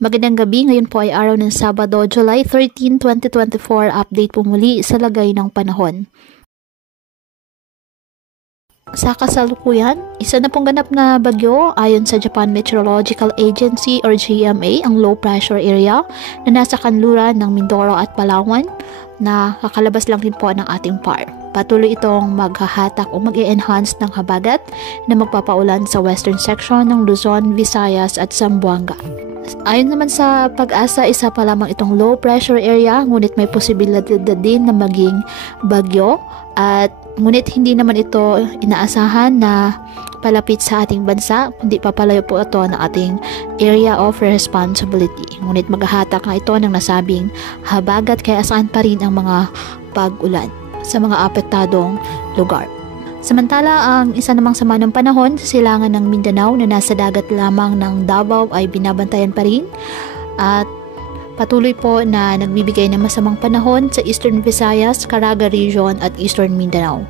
Magandang gabi, ngayon po ay araw ng Sabado, July 13, 2024. Update po muli sa lagay ng panahon. Sa kasalukuyan, isa na pong ganap na bagyo ayon sa Japan Meteorological Agency or GMA, ang low pressure area na nasa kanluran ng Mindoro at Palawan na kakalabas lang din po ng ating PAR. Patuloy itong maghahatak o mag-e-enhance ng habagat na magpapaulan sa western section ng Luzon, Visayas at Zamboanga. Ayon naman sa Pag-asa, isa pa lamang itong low pressure area, ngunit may posibilidad din na maging bagyo at ngunit hindi naman ito inaasahan na palapit sa ating bansa, kundi papalayo po ito ng ating area of responsibility. Ngunit maghahatak nga ito ng nasabing habagat kaya asahan pa rin ang mga pag-ulan sa mga apektadong lugar. Samantala, ang isa namang sama ng panahon sa silangan ng Mindanao na nasa dagat lamang ng Davao ay binabantayan pa rin at patuloy po na nagbibigay ng masamang panahon sa Eastern Visayas, Caraga Region at Eastern Mindanao.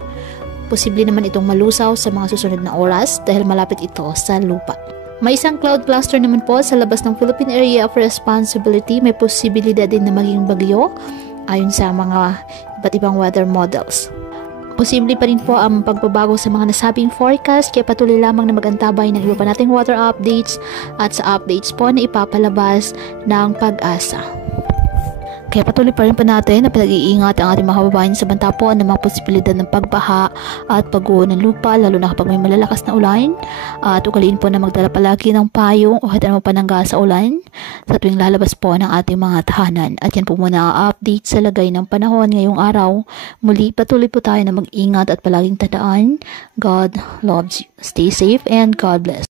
Posible naman itong malusaw sa mga susunod na oras dahil malapit ito sa lupa. May isang cloud cluster naman po sa labas ng Philippine Area of Responsibility. May posibilidad din na maging bagyo ayon sa mga iba't ibang weather models. Posible pa rin po ang pagbabago sa mga nasabing forecast, kaya patuloy lamang na mag-antabay ng iba pa nating weather updates at sa updates po na ipapalabas ng Pag-asa. Kaya patuloy pa rin po natin na pinag-iingat ang ating mga kababayan sa banta po ng mga posibilidad ng pagbaha at pagguho ng lupa, lalo na kapag may malalakas na ulan. At ugaliin po na magdala palagi ng payong o hatan mo panangga sa ulan sa tuwing lalabas po ng ating mga tahanan. At yan po muna ang update sa lagay ng panahon ngayong araw. Muli patuloy po tayo na mag-ingat at palaging tandaan, God loves you. Stay safe and God bless.